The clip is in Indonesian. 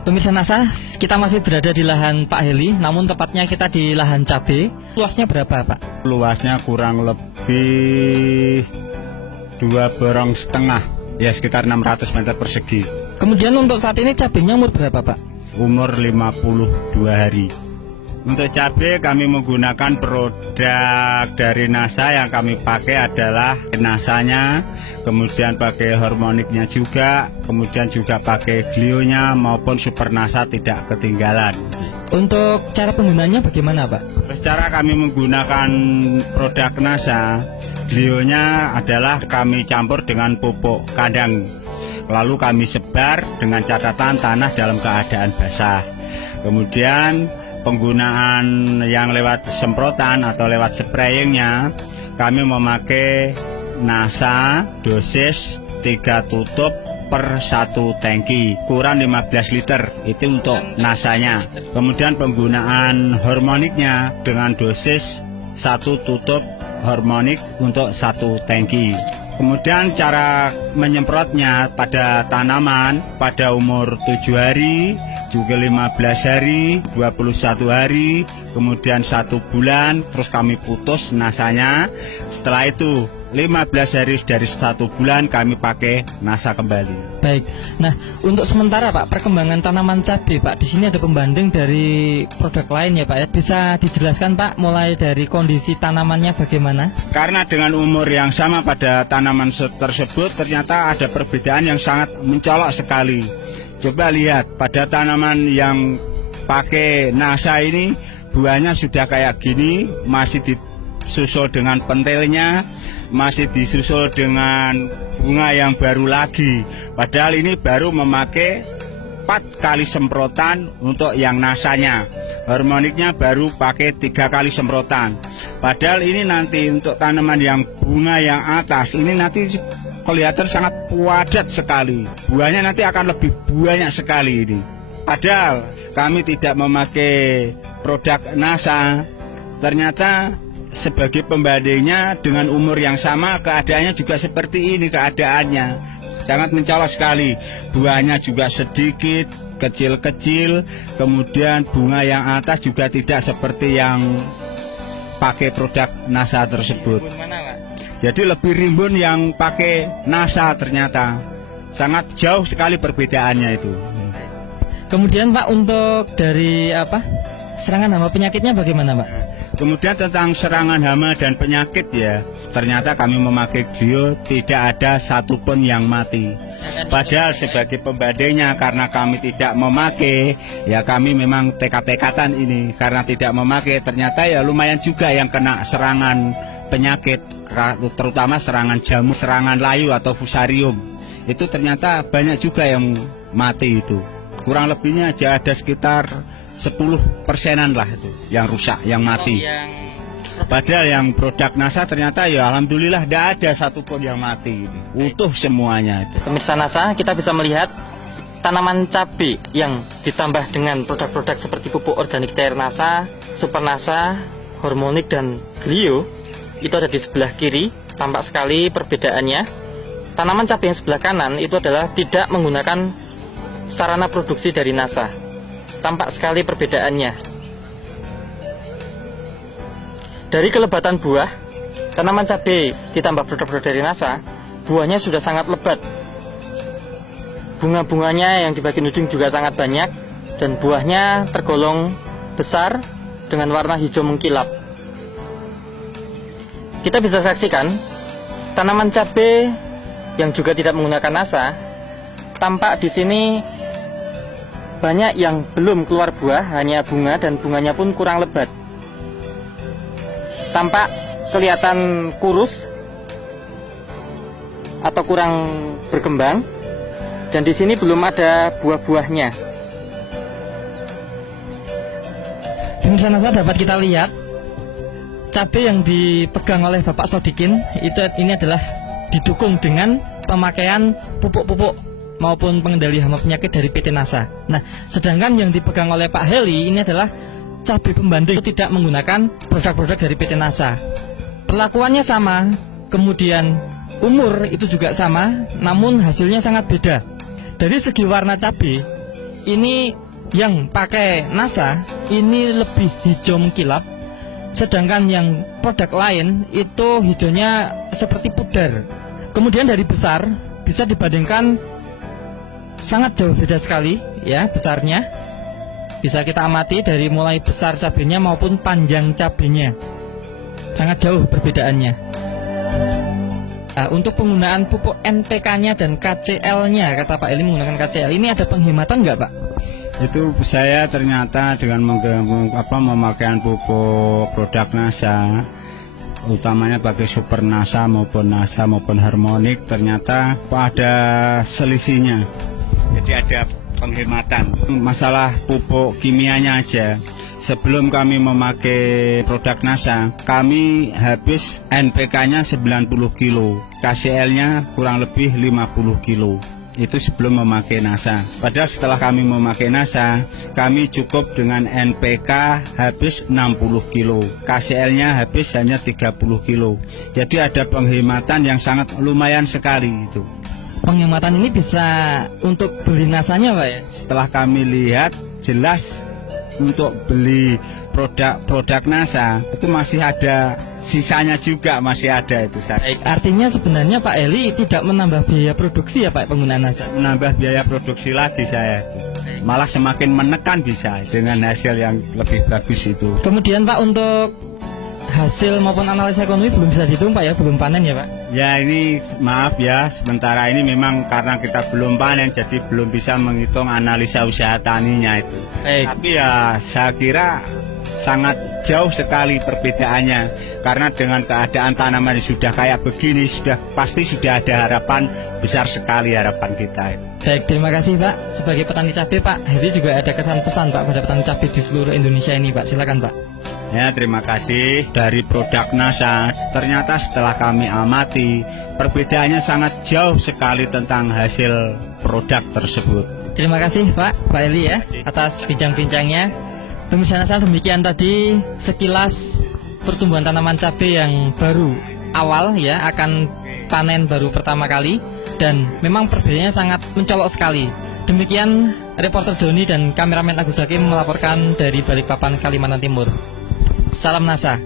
Pemirsa NASA, kita masih berada di lahan Pak Heli, namun tepatnya kita di lahan cabai. Luasnya berapa, Pak? Luasnya kurang lebih 2,5 borong, ya sekitar 600 meter persegi. Kemudian untuk saat ini cabainya umur berapa, Pak? Umur 52 hari. Untuk cabai kami menggunakan produk dari NASA. Yang kami pakai adalah NASA-nya, kemudian pakai hormoniknya juga, kemudian juga pakai glionya maupun super NASA tidak ketinggalan. Untuk cara penggunaannya bagaimana, Pak? Cara kami menggunakan produk NASA, glionya adalah kami campur dengan pupuk kandang, lalu kami sebar dengan catatan tanah dalam keadaan basah. Kemudian penggunaan yang lewat semprotan atau lewat sprayingnya, kami memakai NASA dosis 3 tutup per 1 tangki, ukuran 15 liter, itu untuk NASA-nya. Kemudian penggunaan hormoniknya dengan dosis 1 tutup hormonik untuk 1 tangki. Kemudian cara menyemprotnya pada tanaman pada umur 7 hari, juga 15 hari, 21 hari, kemudian 1 bulan, terus kami putus nasanya. Setelah itu 15 hari dari 1 bulan kami pakai NASA kembali. Baik. Nah, untuk sementara Pak, perkembangan tanaman cabai Pak, di sini ada pembanding dari produk lain ya Pak ya. Bisa dijelaskan Pak, mulai dari kondisi tanamannya bagaimana? Karena dengan umur yang sama pada tanaman tersebut, ternyata ada perbedaan yang sangat mencolok sekali. Coba lihat pada tanaman yang pakai NASA ini, buahnya sudah kayak gini, masih disusul dengan pentilnya, masih disusul dengan bunga yang baru lagi. Padahal ini baru memakai 4 kali semprotan untuk yang NASA-nya. Hormoniknya baru pakai 3 kali semprotan. Padahal ini nanti untuk tanaman yang bunga yang atas, ini nanti kelihatan sangat padat sekali. Buahnya nanti akan lebih banyak sekali ini. Padahal kami tidak memakai produk NASA, ternyata sebagai pembandingnya dengan umur yang sama, keadaannya juga seperti ini keadaannya. Sangat mencolok sekali. Buahnya juga sedikit, kecil-kecil. Kemudian bunga yang atas juga tidak seperti yang pakai produk NASA tersebut. Jadi lebih rimbun yang pakai NASA ternyata. Sangat jauh sekali perbedaannya itu. Kemudian Pak, untuk dari serangan hama penyakitnya bagaimana Pak? Kemudian tentang serangan hama dan penyakit ya, ternyata kami memakai glio tidak ada satupun yang mati. Padahal sebagai pembandingnya, karena kami tidak memakai, ya kami memang tekad-tekatan ini. Karena tidak memakai, ternyata ya lumayan juga yang kena serangan penyakit, terutama serangan jamur, serangan layu atau fusarium. Itu ternyata banyak juga yang mati itu. Kurang lebihnya aja ada sekitar 10%-an lah itu yang rusak, yang mati. Padahal yang produk NASA ternyata ya alhamdulillah tidak ada satupun yang mati. Utuh semuanya itu. Pemirsa NASA, kita bisa melihat tanaman cabai yang ditambah dengan produk-produk seperti pupuk organik cair NASA, super NASA, hormonik dan glio. Itu ada di sebelah kiri. Tampak sekali perbedaannya. Tanaman cabai yang sebelah kanan itu adalah tidak menggunakan sarana produksi dari NASA. Tampak sekali perbedaannya. Dari kelebatan buah, tanaman cabai ditambah produk-produk dari NASA, buahnya sudah sangat lebat. Bunga-bunganya yang di bagian ujung juga sangat banyak, dan buahnya tergolong besar dengan warna hijau mengkilap. Kita bisa saksikan tanaman cabai yang juga tidak menggunakan NASA. Tampak di sini banyak yang belum keluar buah, hanya bunga, dan bunganya pun kurang lebat. Tampak kelihatan kurus atau kurang berkembang, dan di sini belum ada buah-buahnya. Pemirsa NASA, dapat kita lihat cabai yang dipegang oleh Bapak Sodikin ini adalah didukung dengan pemakaian pupuk-pupuk maupun pengendali hama penyakit dari PT NASA. Nah, sedangkan yang dipegang oleh Pak Heli ini adalah cabai pembanding, itu tidak menggunakan produk-produk dari PT NASA. Perlakuannya sama, kemudian umur itu juga sama, namun hasilnya sangat beda. Dari segi warna cabai, ini yang pakai NASA ini lebih hijau mengkilap, sedangkan yang produk lain itu hijaunya seperti pudar. Kemudian dari besar bisa dibandingkan sangat jauh beda sekali ya besarnya. Bisa kita amati dari mulai besar cabenya maupun panjang cabenya. Sangat jauh perbedaannya. Nah, untuk penggunaan pupuk NPK-nya dan KCL-nya, kata Pak Eli menggunakan KCL, ini ada penghematan nggak Pak? Itu saya ternyata dengan memakaian pupuk produk NASA, utamanya pakai Super NASA maupun Harmonik, ternyata ada selisihnya. Jadi ada penghematan. Masalah pupuk kimianya aja. Sebelum kami memakai produk NASA, kami habis NPK-nya 90 kilo, KCL-nya kurang lebih 50 kilo. Itu sebelum memakai NASA. Padahal setelah kami memakai NASA, kami cukup dengan NPK habis 60 kilo, KCL-nya habis hanya 30 kilo. Jadi ada penghematan yang sangat lumayan sekali itu. Penghematan ini bisa untuk beli NASA-nya Pak ya? Setelah kami lihat, jelas untuk beli produk NASA itu masih ada sisanya juga, masih ada itu saya. Baik, artinya sebenarnya Pak Eli tidak menambah biaya produksi ya Pak penggunaan NASA? Menambah biaya produksi lagi saya, malah semakin menekan bisa dengan hasil yang lebih bagus itu. Kemudian Pak, untuk hasil maupun analisa ekonomi belum bisa dihitung Pak ya, belum panen ya Pak? Ya ini maaf ya, sementara ini memang karena kita belum panen jadi belum bisa menghitung analisa usaha taninya itu. Tapi ya saya kira sangat jauh sekali perbedaannya, karena dengan keadaan tanaman yang sudah kayak begini pasti sudah ada harapan besar sekali, harapan kita itu. Baik, terima kasih Pak. Sebagai petani cabai Pak Heri juga ada kesan pesan Pak pada petani cabai di seluruh Indonesia ini Pak, silakan Pak. Ya, terima kasih. Dari produk NASA, ternyata setelah kami amati, perbedaannya sangat jauh sekali tentang hasil produk tersebut. Terima kasih Pak Eli ya atas bincang-bincangnya. Pemirsa NASA, demikian tadi sekilas pertumbuhan tanaman cabai yang baru awal ya, akan panen baru pertama kali, dan memang perbedaannya sangat mencolok sekali. Demikian reporter Joni dan kameramen Agus Hakim melaporkan dari Balikpapan, Kalimantan Timur. Salam NASA.